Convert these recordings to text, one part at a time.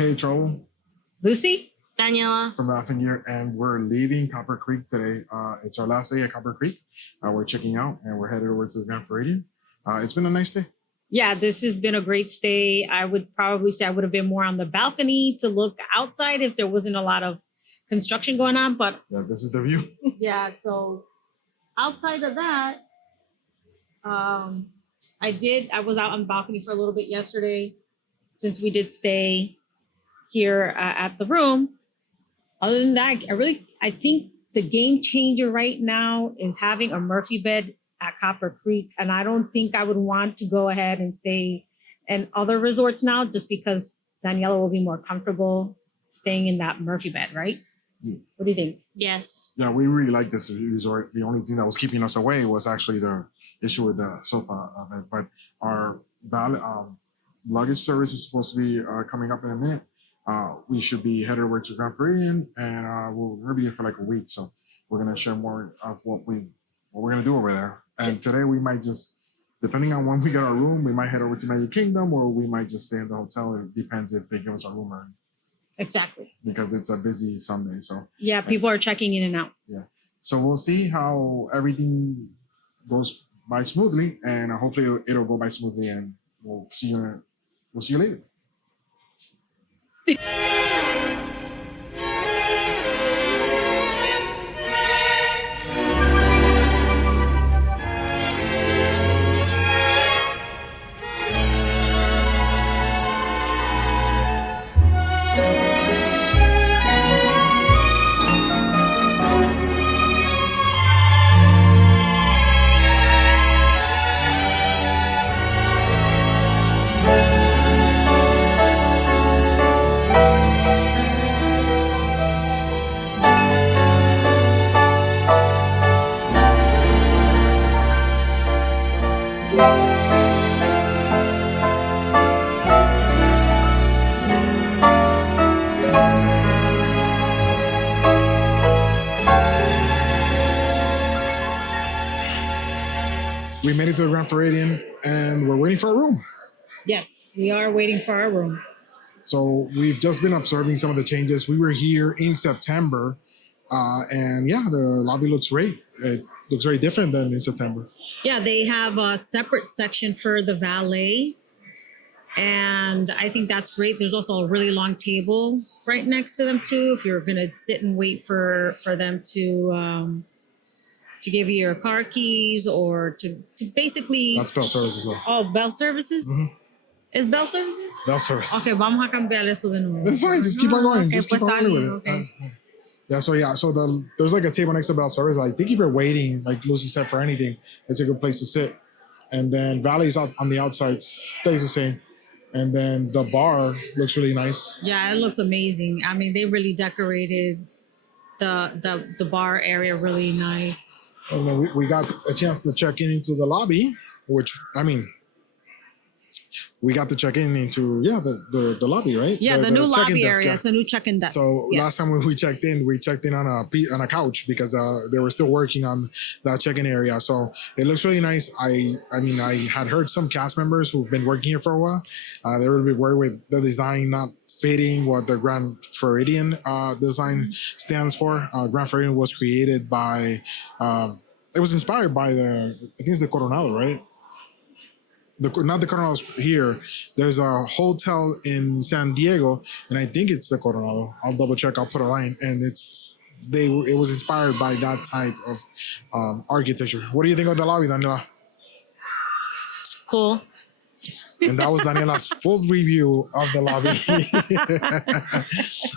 Hey, Raúl. Lucy? Daniela. From Laughing Gear, and we're leaving Copper Creek today. It's our last day at Copper Creek. We're checking out, and we're headed over to the Grand Floridian. It's been a nice day. Yeah, this has been a great stay. I would probably say I would have been more on the balcony to look outside if there wasn't a lot of construction going on. But yeah, this is the view. Yeah, so outside of that, I was out on the balcony for a little bit yesterday since we did stay here at the room. Other than that, I think the game changer right now is having a Murphy bed at Copper Creek. And I don't think I would want to go ahead and stay in other resorts now just because Daniela will be more comfortable staying in that Murphy bed, right? What do you think? Yes. Yeah, we really like this resort. The only thing that was keeping us away was actually the issue with the sofa of it. But our luggage service is supposed to be coming up in a minute. We should be headed over to Grand Floridian, and we're going to be here for like a week. So we're going to share more of what we're going to do over there. And today we might just, depending on when we get our room, we might head over to Magic Kingdom, or we might just stay in the hotel. It depends if they give us our room or Exactly. because it's a busy Sunday. So yeah, people are checking in and out. Yeah. So we'll see how everything goes by smoothly, and hopefully it'll go by smoothly, and we'll see you later. We made it to the Grand Floridian, and we're waiting for a room. Yes, we are waiting for our room. So we've just been observing some of the changes. We were here in September, and yeah, the lobby looks great. It looks very different than in September. Yeah, they have a separate section for the valet. And I think that's great. There's also a really long table right next to them too. If you're gonna sit and wait for them to give you your car keys or to basically. That's bell services though. Oh, bell services? Mm-hmm. Is bell services? Bell services. Okay, vamos a cambiar eso de nuevo. That's fine. Just keep on going. Okay, Just keep on going with it. Okay. So there's like a table next to bell service. I think if you're waiting, like Lucy said, for anything, it's a good place to sit. And then valet's out on the outside stays the same. And then the bar looks really nice. Yeah, it looks amazing. I mean, they really decorated the bar area really nice. And then we got a chance to check into the lobby, which, I mean, we got to check into the lobby, right? Yeah, the new lobby area. Yeah. It's a new check-in desk. So last time when we checked in on a couch because they were still working on that check-in area. So it looks really nice. I mean, I had heard some cast members who've been working here for a while. They were a bit worried with the design not fitting what the Grand Floridian design stands for. Grand Floridian was created by, it was inspired by I think it's the Coronado, right? Not the Coronado's here. There's a hotel in San Diego, and I think it's the Coronado. I'll double check. I'll put a line, and it was inspired by that type of architecture. What do you think of the lobby, Daniela? It's cool. And that was Daniela's full review of the lobby.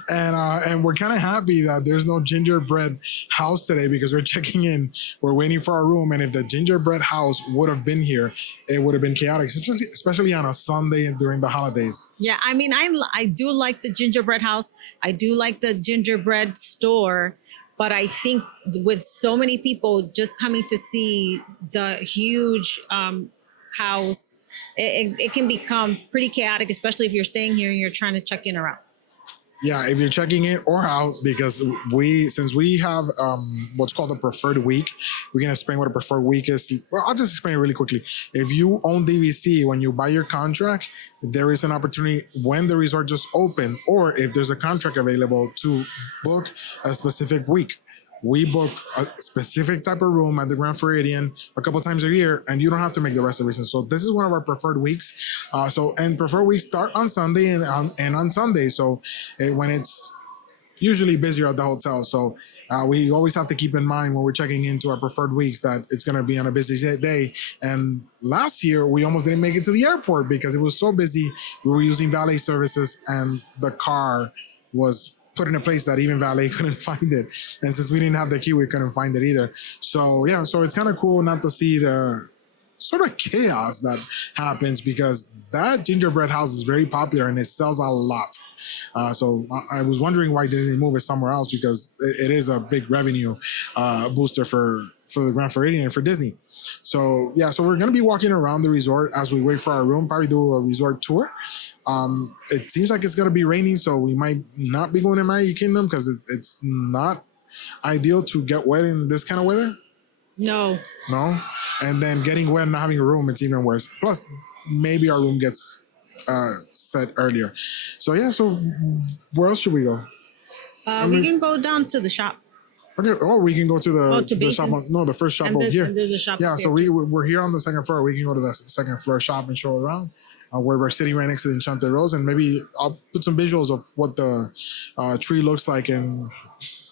And we're kind of happy that there's no gingerbread house today because we're checking in. We're waiting for our room. And if the gingerbread house would have been here, it would have been chaotic, especially on a Sunday during the holidays. Yeah, I mean, I do like the gingerbread house. I do like the gingerbread store. But I think with so many people just coming to see the huge house, it can become pretty chaotic, especially if you're staying here and you're trying to check in or out. Yeah, if you're checking in or out, because since we have what's called a preferred week, we can explain what a preferred week is. Well, I'll just explain it really quickly. If you own DVC, when you buy your contract, there is an opportunity when the resort just opened, or if there's a contract available to book a specific week. We book a specific type of room at the Grand Floridian a couple times a year, and you don't have to make the reservation. So this is one of our preferred weeks. And preferred weeks start on Sunday and on Sunday. So when it's usually busier at the hotel. So we always have to keep in mind when we're checking into our preferred weeks that it's going to be on a busy day. And last year, we almost didn't make it to the airport because it was so busy. We were using valet services and the car was put in a place that even valet couldn't find it. And since we didn't have the key, we couldn't find it either. So yeah, so it's kind of cool not to see the sort of chaos that happens because that gingerbread house is very popular and it sells a lot. So I was wondering why didn't they move it somewhere else, because it is a big revenue booster for the Grand Floridian and for Disney. So yeah, so we're gonna be walking around the resort as we wait for our room, probably do a resort tour. It seems like it's gonna be raining, so we might not be going to Magic Kingdom because it's not ideal to get wet in this kind of weather. No. And then getting wet and not having a room, it's even worse. Plus, maybe our room gets set earlier. So yeah, so where else should we go? We can go down to the shop. Okay, or we can go to the shop. The first shop over here. And there's a shop. Yeah, so we're here on the second floor. We can go to the second floor shop and show around where we're sitting right next to the Enchanted Rose, and maybe I'll put some visuals of what the tree looks like in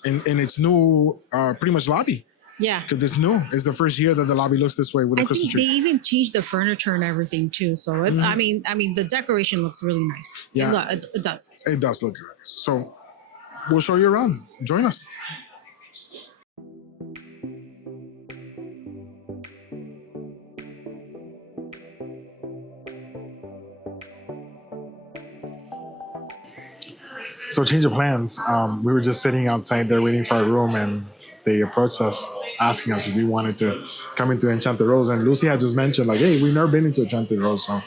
its new pretty much lobby. Yeah. Because it's new. It's the first year that the lobby looks this way with the I Christmas think they tree. even changed the furniture and everything too. So I mean, the decoration looks really nice. Yeah. It does. It does look good. So we'll show you around. Join us. So change of plans. We were just sitting outside there waiting for our room, and they approached us asking us if we wanted to come into Enchanted Rose. And Lucy had just mentioned, like, hey, we've never been into Enchanted Rose. So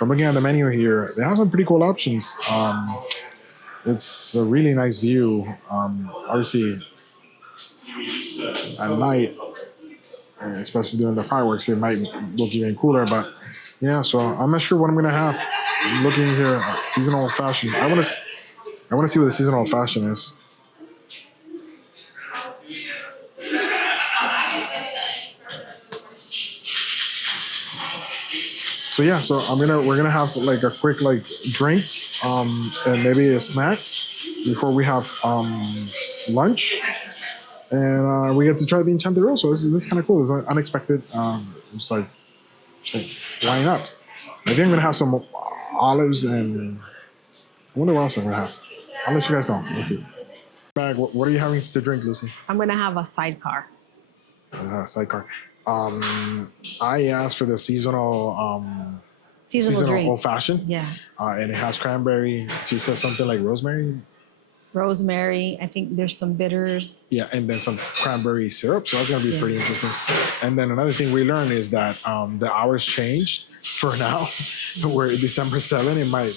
I'm looking at the menu here. They have some pretty cool options. It's a really nice view. Obviously, at night, especially during the fireworks, it might look even cooler. But yeah, so I'm not sure what I'm going to have. I'm looking here, seasonal fashion. I want to see what the seasonal fashion is. So yeah, so we're gonna have like a quick like drink, and maybe a snack before we have lunch, and we get to try the Enchanted Rose. So this is kind of cool. It's unexpected. It's like, why not? I think I'm gonna have some olives, and I wonder what else I'm gonna have. I'll let you guys know. Okay. Bag. What are you having to drink, Lucy? I'm gonna have a sidecar. Sidecar. I asked for the seasonal Drink. old fashioned. Yeah. And it has cranberry. She says something like rosemary. Rosemary. I think there's some bitters. Yeah, and then some cranberry syrup. So that's gonna be pretty interesting. And then another thing we learned is that the hours changed for now. We're December 7. It might,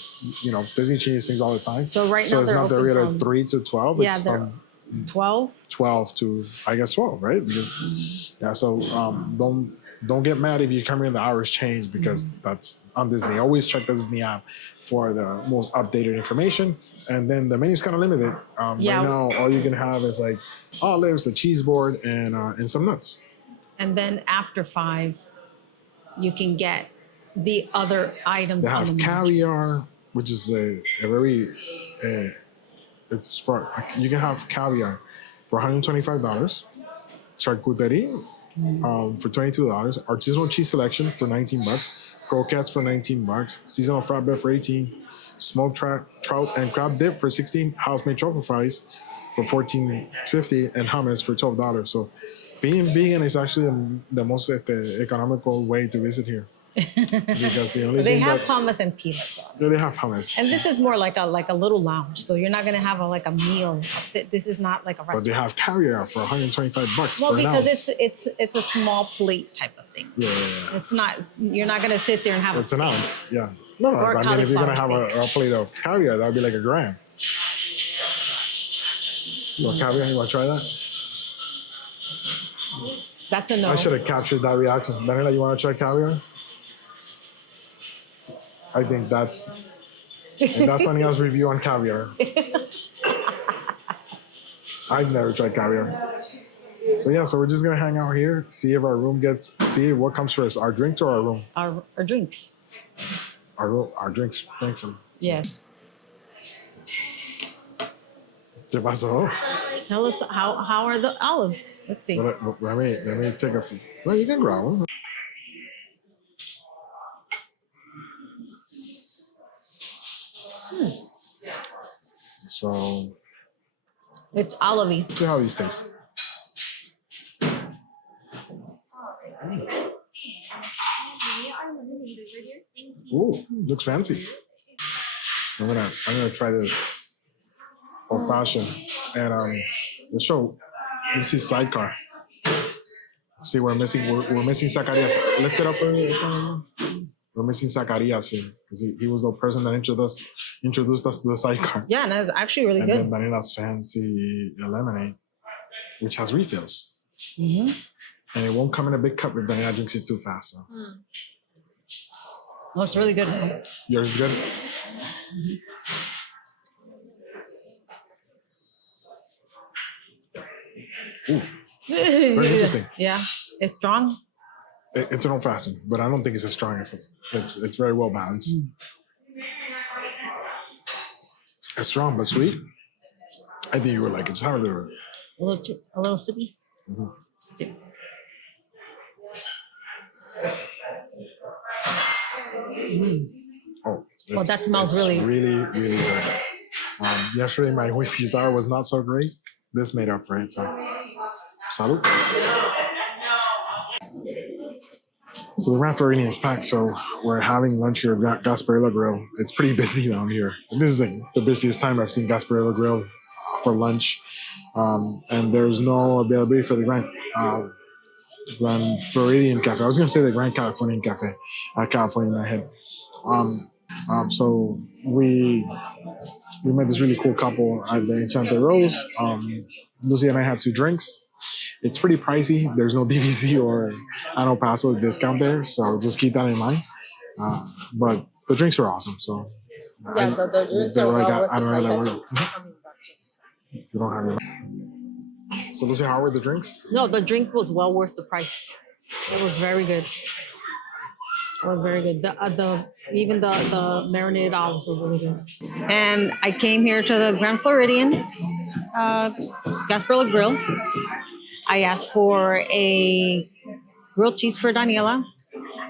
Disney changes things all the time. So right now it's they're not that open we're from, at 3 to 12. Yeah, it's they're from 12. 12 to I guess 12, right? Because so don't get mad if you come in the hours change, because that's on Disney. Always check the Disney app for the most updated information. And then the menu's kind of limited. Right now, all you can have is like olives, a cheese board, and some nuts. And then after 5, you can get the other items. They on the have menu. caviar, which is a very it's for, you can have caviar for $125, charcuterie for $22, artisanal cheese selection for $19, croquettes for $19, seasonal flatbread for $18, smoked trout and crab dip for $16, house-made truffle fries for $14.50, and hummus for $12. So being vegan is actually the most economical way to visit here. Because the only They thing have hummus and peanuts on. they have hummus. And this is more like a little lounge, so you're not gonna have a meal. This is not like a But they restaurant. have caviar for $125 Well, for an because ounce. it's a small plate type of thing. Yeah. It's not. You're not gonna sit there and have It's a an steak. ounce. Yeah. No, Or but I mean, if you're gonna have cauliflower a plate of caviar, that would be like a gram. You want caviar? You want to try that? That's a no. I should have captured that reaction. Daniela, you want to try caviar? I think that's Daniela's review on caviar. I've never tried caviar. So yeah, so we're just gonna hang out here, see if our room see what comes first, our drinks or our room. Our drinks. Our drinks. Thanks. Yes. ¿Qué pasó? Tell us how are the olives? Let's see. Let me take a few. Well, you can grab one. So It's olivey. see how these taste. Ooh, looks fancy. I'm gonna try this old fashioned and let's show. You see sidecar. See, we're missing Zacarias. Lift it up. We're missing Zacarias here because he was the person that introduced us to the sidecar. Yeah, and it's actually really And good. then Daniela's fancy lemonade, which has refills. Mm-hmm. And it won't come in a big cup if Daniela drinks it too fast. So. Oh, it's really good. Yours is good? Ooh, very interesting. Yeah, it's strong. It's an old fashioned, but I don't think it's as strong as it's very well balanced. It's strong but sweet. I think you would like it. Just have a little. A little sippy. Mm-hmm. Sip. Oh, that smells it's really really good. Yesterday my whiskey sour was not so great. This made up for it. So, salud. So the Grand Floridian is packed, so we're having lunch here at Gasparilla Grill. It's pretty busy down here. This is like the busiest time I've seen Gasparilla Grill for lunch. And there's no availability for the Grand Floridian Cafe. I was going to say the Grand Californian Cafe. California in my head. So we met this really cool couple at the Enchanted Rose. Lucy and I had 2 drinks. It's pretty pricey. There's no DVC or El Paso discount there, so just keep that in mind. But the drinks were awesome. So Yeah, the drinks are well I don't know worth that the word. You don't have it. So Lucy, how were the drinks? No, the drink was well worth the price. It was very good. It was very good. Even the marinated olives were really good. And I came here to the Grand Floridian Gasparilla Grill. I asked for a grilled cheese for Daniela.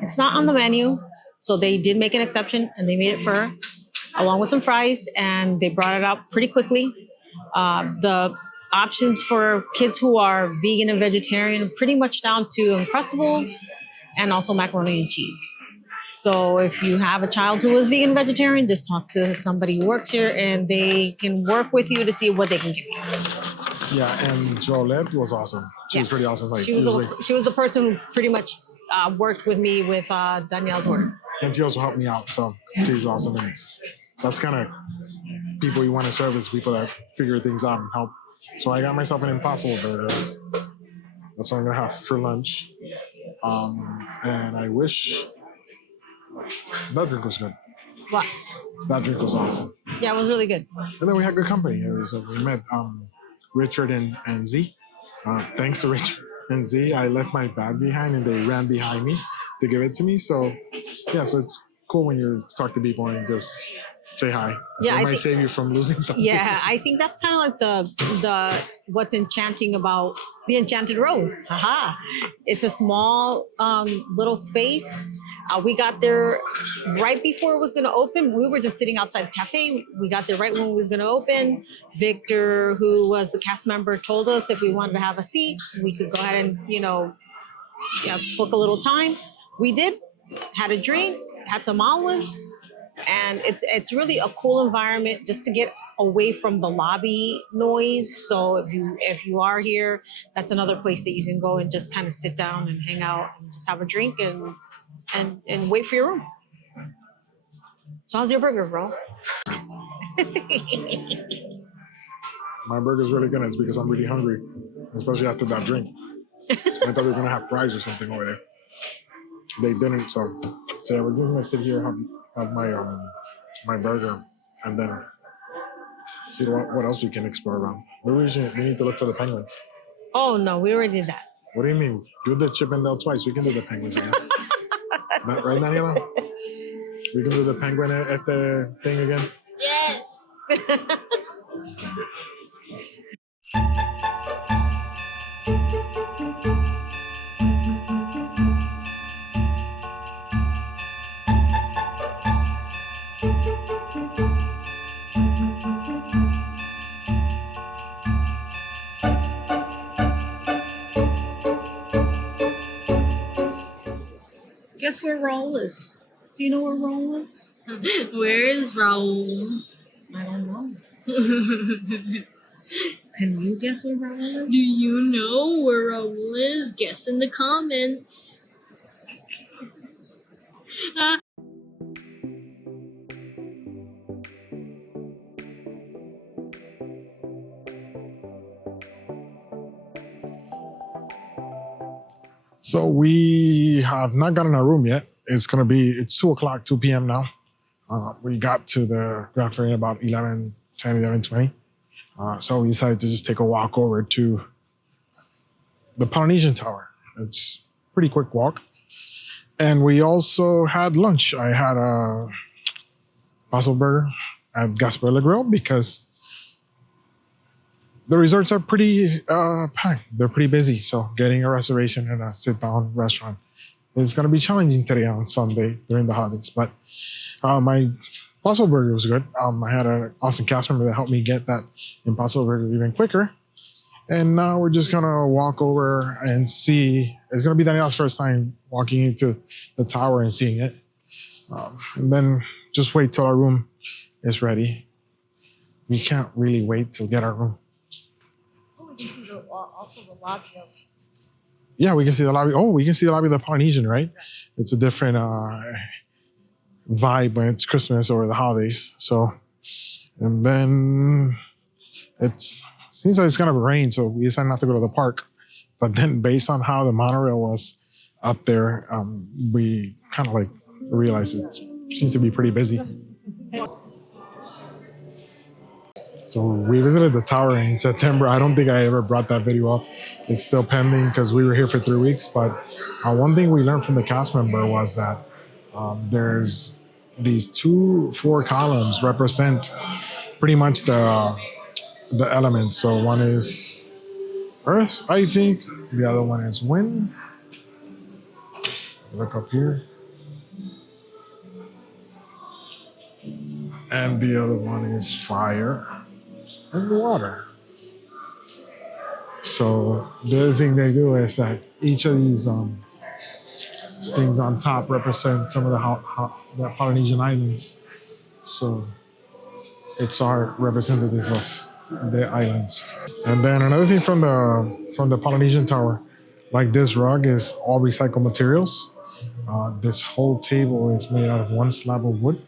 It's not on the menu, so they did make an exception and they made it for her, along with some fries, and they brought it out pretty quickly. The options for kids who are vegan and vegetarian are pretty much down to Uncrustables and also macaroni and cheese. So if you have a child who is vegan and vegetarian, just talk to somebody who works here and they can work with you to see what they can give you. Yeah, and Jolette was awesome. She was pretty awesome. Like She was the person who pretty much worked with me with Danielle's order. And she also helped me out. So she's awesome. And that's kind of people you want to serve is people that figure things out and help. So I got myself an Impossible burger. That's what I'm gonna have for lunch. And I wish that drink was good. What? That drink was awesome. Yeah, it was really good. And then we had good company. We met Richard and Z. Thanks to Richard and Z, I left my bag behind and they ran behind me to give it to me. So yeah, so it's cool when you talk to people and just say hi. Yeah, it might save you from losing something. Yeah, I think that's kind of like the what's enchanting about the Enchanted Rose. Haha. It's a small little space. We got there right before it was going to open. We were just sitting outside the cafe. We got there right when it was going to open. Victor, who was the cast member, told us if we wanted to have a seat, we could go ahead and, book a little time. We did, had a drink, had some olives, and it's really a cool environment just to get away from the lobby noise. So if you are here, that's another place that you can go and just kind of sit down and hang out and just have a drink and wait for your room. So how's your burger, bro? My burger's really good. It's because I'm really hungry, especially after that drink. I thought they were gonna have fries or something over there. They didn't, so yeah, we're just gonna sit here, have my burger, and then see what else we can explore around. Maybe we need to look for the penguins. Oh no, we already did that. What do you mean? Do the Chip and Dale twice. We can do the penguins again. Right, Daniela? We can do the penguin at the thing again. Yes. Guess where Raúl is? Do you know where Raúl is? Where is Raúl? I don't know. Do Can you guess where Raúl is? you know where Raúl is? Guess in the comments. So we have not gotten our room yet. It's 2 o'clock, 2 p.m. now. We got to the Grand Floridian about 11:20. So we decided to just take a walk over to the Polynesian Tower. It's a pretty quick walk. And we also had lunch. I had a mussel burger at Gasparilla Grill because the resorts are pretty packed. They're pretty busy. So getting a reservation in a sit-down restaurant is going to be challenging today on Sunday during the holidays. But my mussel burger was good. I had an awesome cast member that helped me get that impossible burger even quicker. And now we're just gonna walk over and see. It's gonna be Daniela's first time walking into the tower and seeing it. And then just wait till our room is ready. We can't really wait to get our room. Oh, we can see also the lobby of. Yeah, we can see the lobby. Oh, we can see the lobby of the Polynesian, right? It's a different vibe when it's Christmas or the holidays. So, and then seems like it's gonna rain, so we decided not to go to the park. But then, based on how the monorail was up there, we kind of like realized it seems to be pretty busy. So we visited the tower in September. I don't think I ever brought that video up. It's still pending because we were here for 3 weeks. But one thing we learned from the cast member was that there's these 4 columns represent pretty much the elements. So one is earth, I think. The other one is wind. Look up here. And the other one is fire and water. So the other thing they do is that each of these things on top represent some of the Polynesian islands. So it's our representative of the islands. And then another thing from the Polynesian Tower, like this rug is all recycled materials. This whole table is made out of one slab of wood.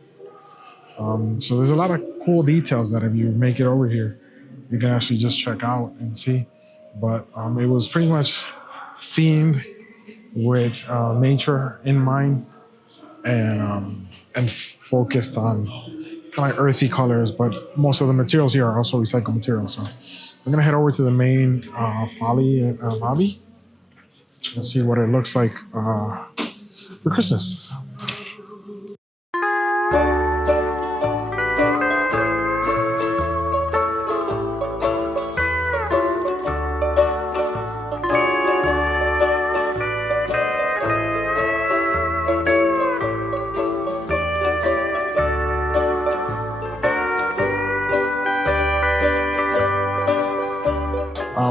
So there's a lot of cool details that if you make it over here, you can actually just check out and see. But it was pretty much themed with nature in mind and focused on kind of earthy colors, but most of the materials here are also recycled materials. So we're gonna head over to the main poly lobby and see what it looks like for Christmas.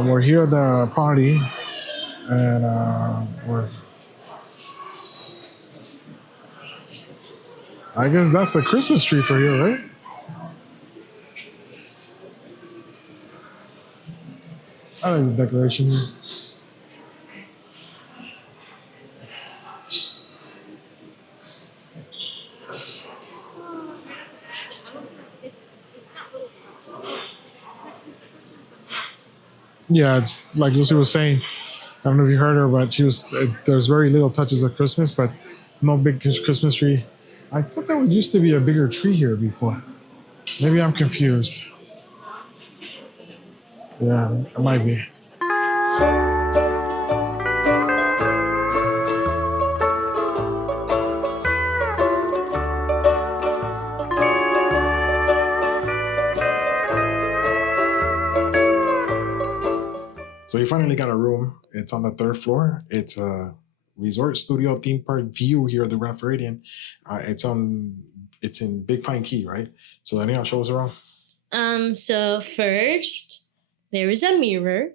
We're here at the party, and I guess that's a Christmas tree for here, right? I like the decoration here. Yeah, it's like Lucy was saying. I don't know if you heard her, but there's very little touches of Christmas, but no big Christmas tree. I thought there used to be a bigger tree here before. Maybe I'm confused. Yeah, it might be. So you finally got a room. It's on the third floor. It's a resort studio theme park view here at the Grand Floridian. It's in Big Pine Key, right? So Daniela, show us around. So first there is a mirror.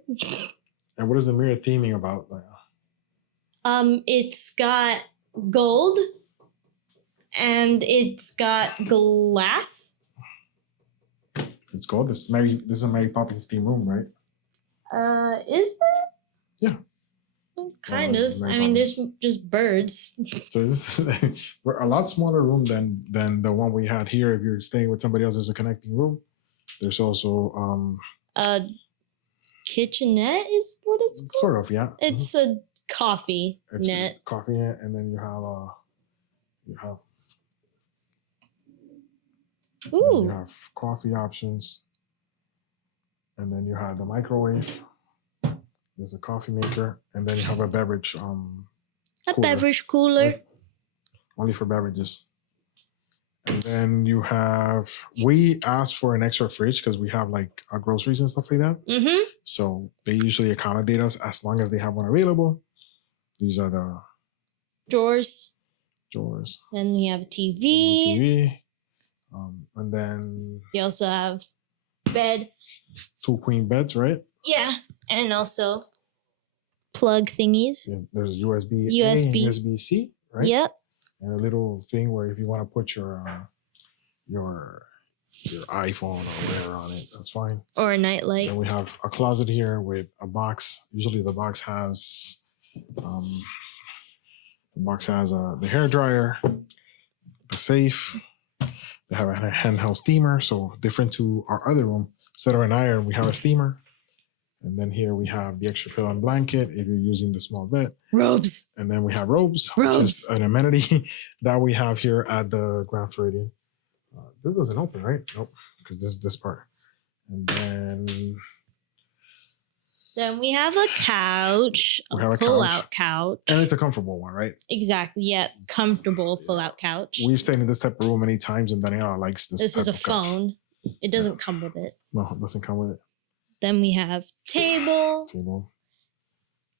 And what is the mirror theming about? It's got gold and it's got glass. It's called this Mary. This is a Mary Poppins theme room, right? Is that? Yeah. Kind this of. is Mary I mean, Poppins. there's just birds. So this is we're a lot smaller room than the one we had here. If you're staying with somebody else, there's a connecting room. There's also A kitchenette is what it's called. sort of, yeah. It's a coffee It's net. coffee net, and then you have Ooh. you have coffee options, and then you have the microwave. There's a coffee maker, and then you have a beverage A cooler. beverage cooler. Only for beverages. And then we asked for an extra fridge because we have like our groceries and stuff like that. Mm-hmm. So they usually accommodate us as long as they have one available. These are the Drawers. drawers. Then we have a TV. TV. And then We also have bed. 2 queen beds, right? Yeah. And also plug thingies. There's USB A USB. and USB C, right? Yep. And a little thing where if you want to put your iPhone or whatever on it, that's fine. Or a nightlight. And we have a closet here with a box. Usually the box has the hair dryer, the safe. They have a handheld steamer, so different to our other room. Instead of an iron, we have a steamer. And then here we have the extra pillow and blanket if you're using the small bed. Robes. And then we have robes, which is an amenity that we have here at the Grand Floridian. This doesn't open, right? Nope, because this is this part. And Then we have a couch. We have a pull-out couch. and it's a comfortable one, right? Exactly. Yeah. Comfortable pull-out couch. We've stayed in this type of room many times, and Daniela likes this. This is a type of couch. phone. It doesn't come with it. No, it doesn't come with it. Then we have table,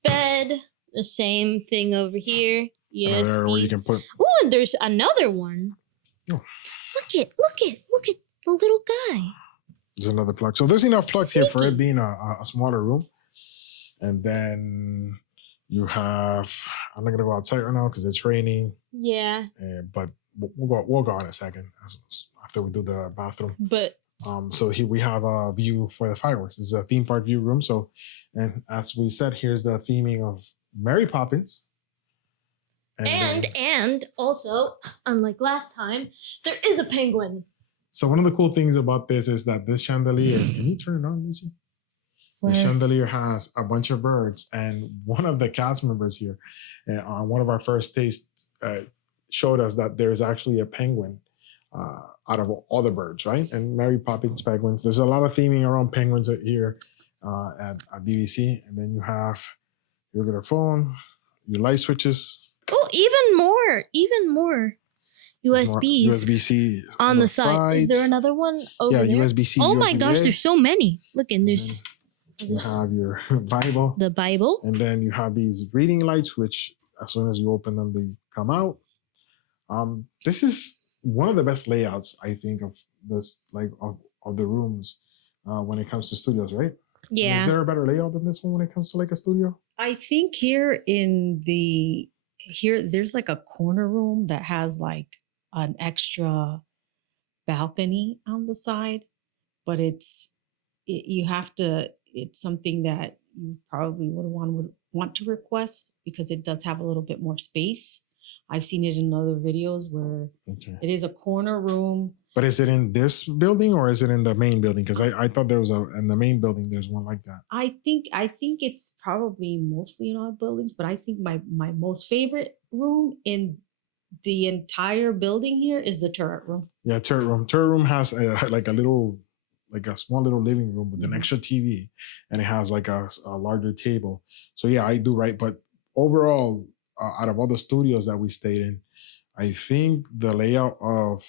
bed, the same thing over here. Another where you USB. can put. Oh, and there's another one. Oh. Look at the little guy. There's another plug. So there's enough plug here for it Sneaky. being a smaller room. And then you have. I'm not gonna go outside right now because it's raining. Yeah, But we'll go in a second after we do the bathroom. but So here we have a view for the fireworks. This is a theme park view room. So, and as we said, here's the theming of Mary Poppins. and also, unlike last time, there is a penguin. So one of the cool things about this is that this chandelier. Can you turn it on, Lucy? The chandelier has a bunch of birds, and one of the cast members here, on one of our first tastes, showed us that there's actually a penguin out of all the birds, right? And Mary Poppins penguins. There's a lot of theming around penguins here at DVC, and then you have your little phone, your light switches, Oh, even more USBs USB-C on the side. Is there another one over there? USB-C. Oh my gosh, USB-A. there's so many. Look, and And there's You have your Bible. the Bible. And then you have these reading lights, which as soon as you open them, they come out. This is one of the best layouts, I think, of this, like of the rooms when it comes to studios, right? Yeah. Is there a better layout than this one when it comes to like a studio? I think there's like a corner room that has like an extra balcony on the side, but it's something that you probably would want to request because it does have a little bit more space. I've seen it in other videos where Okay. it is a corner room. But is it in this building or is it in the main building? Because I thought there was in the main building there's one like that. I think it's probably mostly in all buildings, but I think my most favorite room in the entire building here is the turret room. Yeah, turret room. Turret room has like a small little living room with an Mhm. extra TV, and it has like a larger table. So yeah, I do right. But overall, out of all the studios that we stayed in, I think the layout of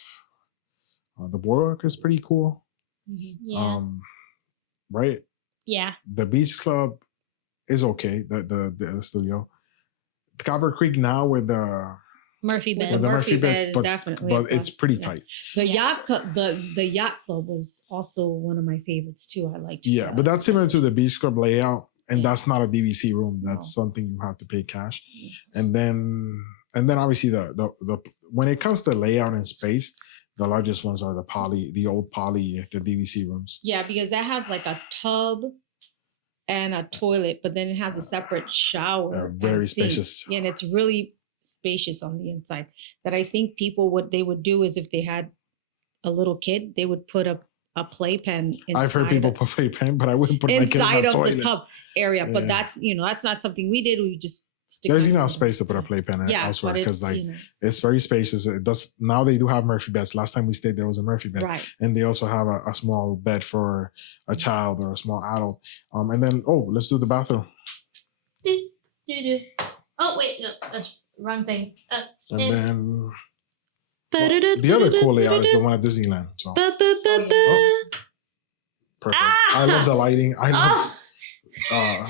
the boardwalk is pretty cool. Yeah. Right. Yeah. The beach club is okay. The studio, the Copper Creek now with the Murphy Yeah, beds. the Murphy Murphy bed bed, is but- definitely a but it's plus. pretty Yeah. tight. The Yeah. yacht club, the yacht club was also one of my favorites too. I liked. Yeah, but that's similar to the beach club layout, and Yeah. that's not a DVC room. That's No. something you have to pay cash. And then obviously the when it comes to layout and space, the largest ones are the old poly, the DVC rooms. Yeah, because that has like a tub and a toilet, but then it has a separate shower. and Very sink, spacious. and it's really spacious on the inside. That I think people what they would do is if they had a little kid, they would put a playpen inside. I've heard people put playpen, but I wouldn't put my kid in inside a of toilet. the tub area, but Yeah. that's not something we did. We just stick. There's them enough in. space to put a playpen Yeah, elsewhere but because it's like it's very spacious. It does now they do have Murphy beds. Last time we stayed, there was a Murphy bed. right. And they also have a small bed for a child or a small adult. And then let's do the bathroom. Oh wait, no, that's wrong thing. And And- then the other cool layout is the one at Disneyland. So perfect. I love the lighting. I love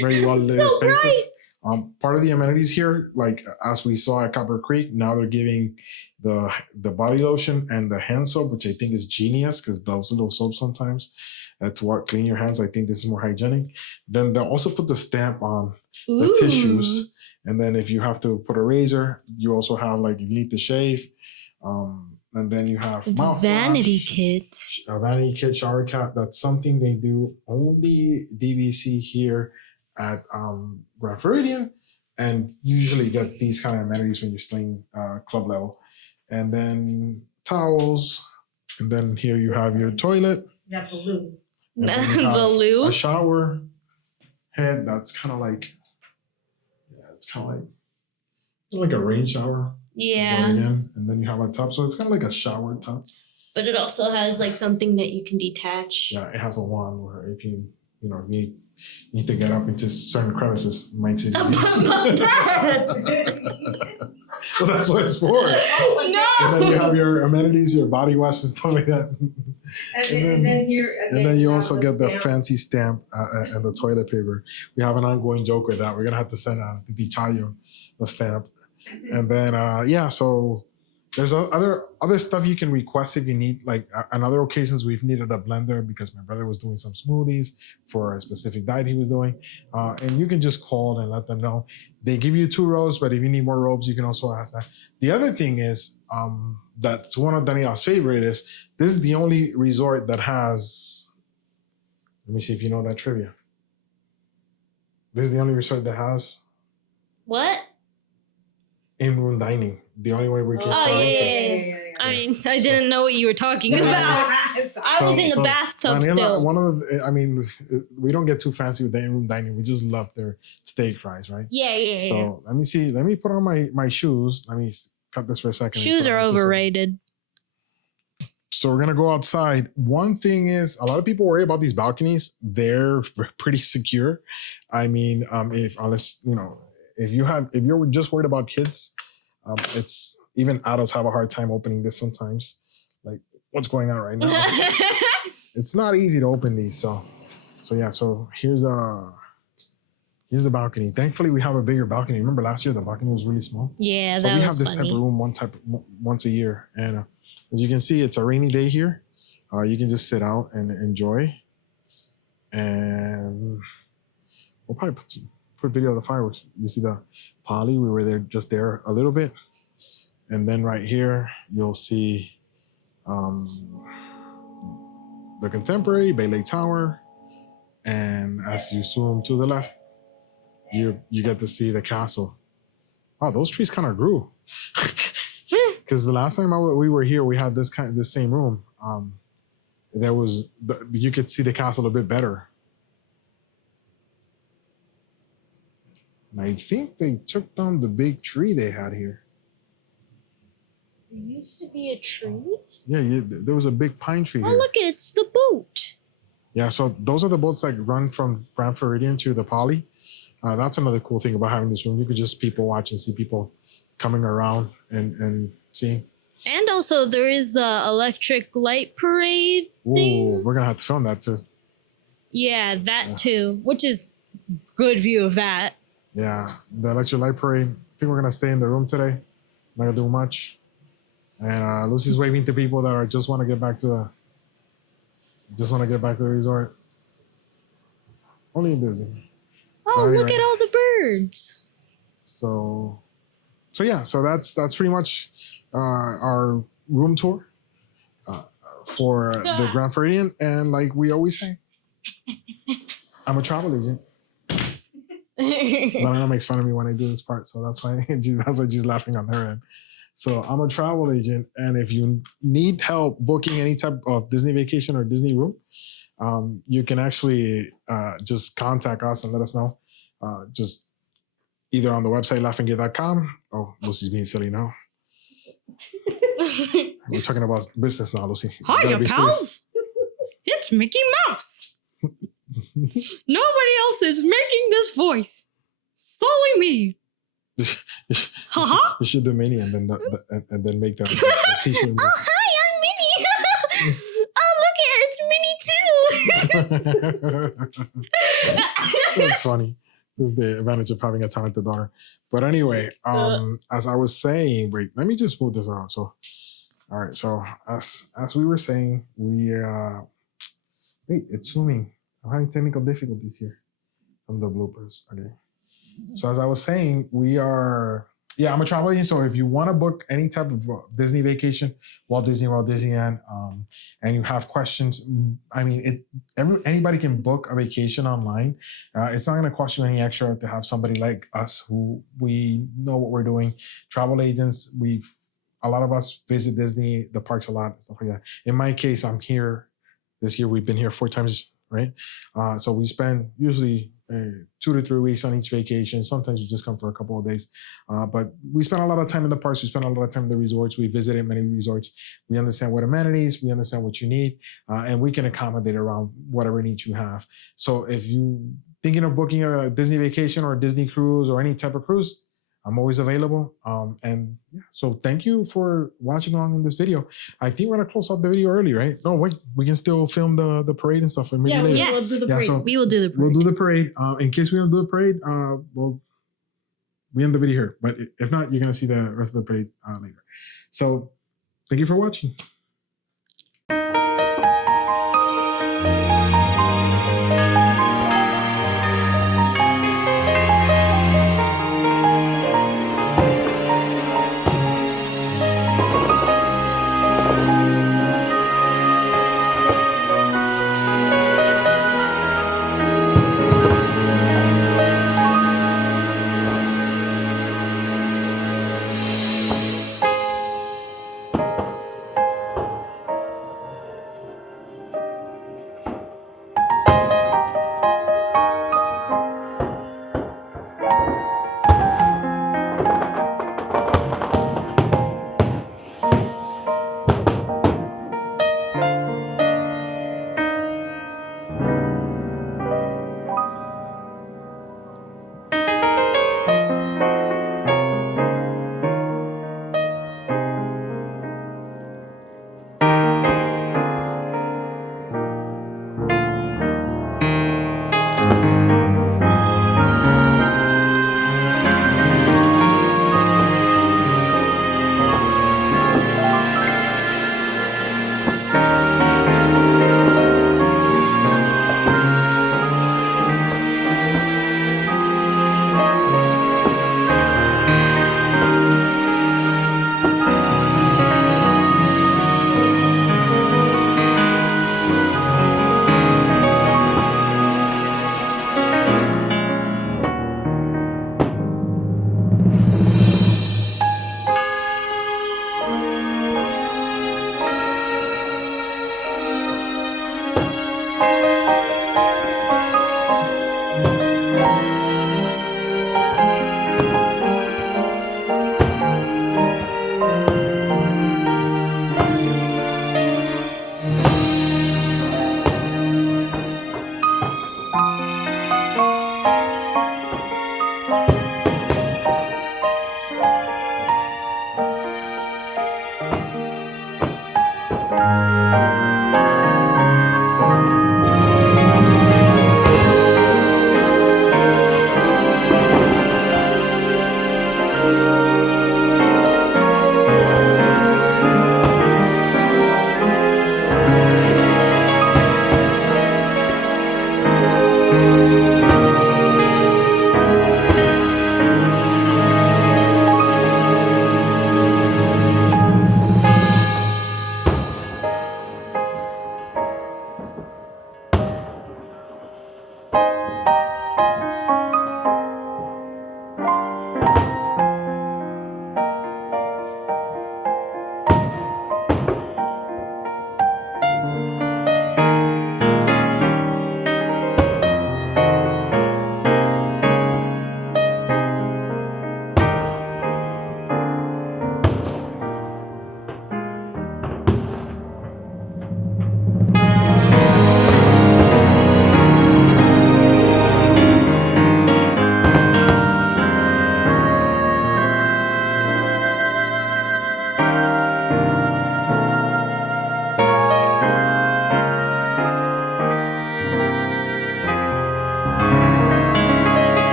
very well lit So spaces. bright. Part of the amenities here, like as we saw at Copper Creek, now they're giving the body lotion and the hand soap, which I think is genius because those little soaps sometimes to clean your hands. I think this is more hygienic. Then they'll also put the stamp on the tissues. And then if you have to put a razor, you also have like if you need to shave. And then you have mouthwash, Vanity kit. a vanity kit, shower cap. That's something they do only DVC here at Grand Floridian, and usually get these kind of amenities when you're staying club level. And then towels, and then here you have your toilet. You have the loo. And then you The have loo. a shower head. That's kind of like, it's kind of like a rain shower. Yeah. Going in, and then you have a tub, so it's kind of like a shower tub. But it also has like something that you can detach. Yeah, it has a wand where if you need to get up into certain crevices, it makes it easy. Well, that's what it's for. No. And then you have your amenities, your body wash and stuff like that. And then you have also get the stamp. fancy stamp and the toilet paper. We have an ongoing joke with that. We're gonna have to send out the Chayo, the stamp. And then so there's other stuff you can request if you need. Like on other occasions, we've needed a blender because my brother was doing some smoothies for a specific diet he was doing, and you can just call and let them know. They give you 2 robes, but if you need more robes, you can also ask that. The other thing is that's one of Daniela's favorite is this is the only resort that has. Let me see if you know that trivia. This is the only resort that has What? in-room dining. The only way we can. Oh, yeah. I mean, I didn't know what you were talking about. I was in the bathtub Daniela, still. one of the, we don't get too fancy with the in-room dining. We just love their steak fries, right? Yeah. So let me see. Let me put on my shoes. Let me cut this for a second. Shoes are overrated. So we're gonna go outside. One thing is, a lot of people worry about these balconies. They're pretty secure. I mean, if you're just worried about kids, it's even adults have a hard time opening this sometimes. Like what's going on right now? It's not easy to open these. So yeah. So here's the balcony. Thankfully, we have a bigger balcony. Remember last year the balcony was really small. Yeah, So that we was have this funny. type of room once a year, and as you can see, it's a rainy day here. You can just sit out and enjoy, and we'll probably put video of the fireworks. You see the poly? We were there a little bit, and then right here you'll see the Contemporary Bay Lake Tower, and as you zoom to the left, you get to see the castle. Wow, those trees kind of grew. Because the last time we were here, we had this same room. You could see the castle a bit better. And I think they took down the big tree they had here. There used to be a tree. Yeah, there was a big pine tree Oh, here. look, it's the boat. Yeah, so those are the boats that run from Grand Floridian to the Poly. That's another cool thing about having this room. You could just people watch and see people coming around and seeing. And also, there is a electric light parade thing. Ooh, we're gonna have to film that too. Yeah, that too, which is good view of that. Yeah, the electric light parade. I think we're gonna stay in the room today. Not gonna do much. And Lucy's waving to people that just want to get back to the resort. Only in Disney. Oh, look at all the birds. So yeah, so that's pretty much our room tour for the Grand Floridian. And like we always say, I'm a travel agent. Daniela makes fun of me when I do this part, so that's why she's laughing on her end. So I'm a travel agent, and if you need help booking any type of Disney vacation or Disney room, you can actually just contact us and let us know. Just either on the website laughinggear.com. Oh, Lucy's being silly now. We're talking about business now, Lucy. Hiya, pals. It's Mickey Mouse. Nobody else is making this voice. It's only me. Haha. You should do Minnie and then make that t-shirt. Oh, hi, I'm Minnie. Oh, look at it's Minnie too. That's funny. This is the advantage of having a talented daughter. But anyway, as I was saying, wait, let me just move this around. So, all right. So as we were saying, wait, it's zooming. I'm having technical difficulties here from the bloopers. Okay. So as I was saying, I'm a travel agent. So if you want to book any type of Disney vacation, Walt Disney World, Disneyland, and you have questions, I mean, anybody can book a vacation online. It's not going to cost you any extra to have somebody like us who we know what we're doing. Travel agents, a lot of us visit Disney, the parks a lot, stuff like that. In my case, I'm here. This year, we've been here 4 times, right? So we spend usually 2 to 3 weeks on each vacation. Sometimes we just come for a couple of days. But we spend a lot of time in the parks. We spend a lot of time in the resorts. We visited many resorts. We understand what amenities, we understand what you need, and we can accommodate around whatever needs you have. So if you thinking of booking a Disney vacation or a Disney cruise or any type of cruise, I'm always available. And yeah, so thank you for watching along in this video. I think we're gonna close out the video early, right? No, wait, we can still film the parade and stuff. Maybe later. Yeah, We'll do the parade. So we will do the parade. We'll do the parade. In case we don't do the parade, well, we end the video here. But if not, you're gonna see the rest of the parade later. So thank you for watching.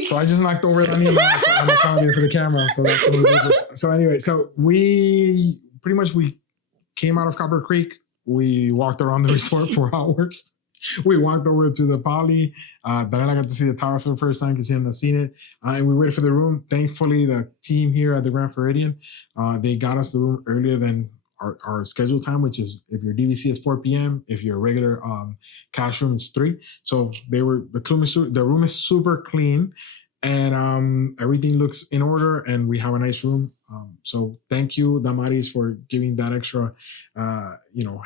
Creek. So I just knocked over Daniela, so I'm accommodating for the camera. So that's a little bit. So anyway, so we came out of Copper Creek. We walked around the resort for hours. We walked over to the Poly. Daniela got to see the tower for the first time because she hadn't seen it. And we waited for the room. Thankfully, the team here at the Grand Floridian, they got us the room earlier than our scheduled time, which is if your DVC is 4 p.m., if your regular cash room is 3. So the room is super clean, and everything looks in order, and we have a nice room. So thank you, Damaris, for giving that extra,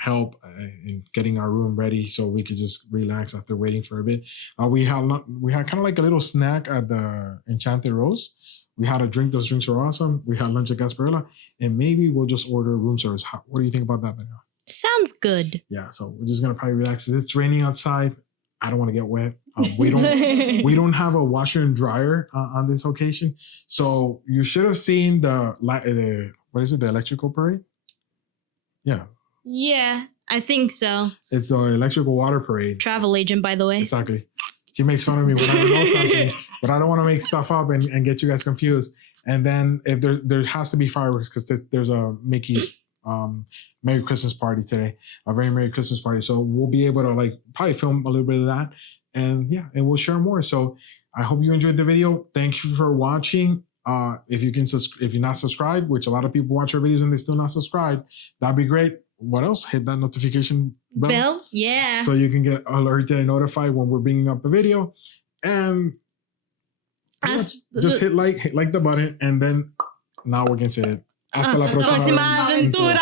help in getting our room ready so we could just relax after waiting for a bit. We had kind of like a little snack at the Enchanted Rose. We had a drink. Those drinks were awesome. We had lunch at Gasparilla, and maybe we'll just order room service. What do you think about that, Daniela? Sounds good. Yeah, so we're just gonna probably relax. It's raining outside. I don't want to get wet. We don't have a washer and dryer on this occasion. So you should have seen the electrical parade? Yeah. Yeah, I think so. It's the electrical water parade. Travel agent, by the way. Exactly. She makes fun of me when I don't know something, but I don't want to make stuff up and get you guys confused. And then if there has to be fireworks because there's a Mickey's Merry Christmas party today, a very Merry Christmas party. So we'll be able to probably film a little bit of that, and we'll share more. So I hope you enjoyed the video. Thank you for watching. If you're not subscribed, which a lot of people watch our videos and they still not subscribed, that'd be great. What else? Hit that notification bell. Yeah. So you can get alerted and notified when we're bringing up a video, and just hit like the button, and then now we can say it. Hasta la próxima aventura.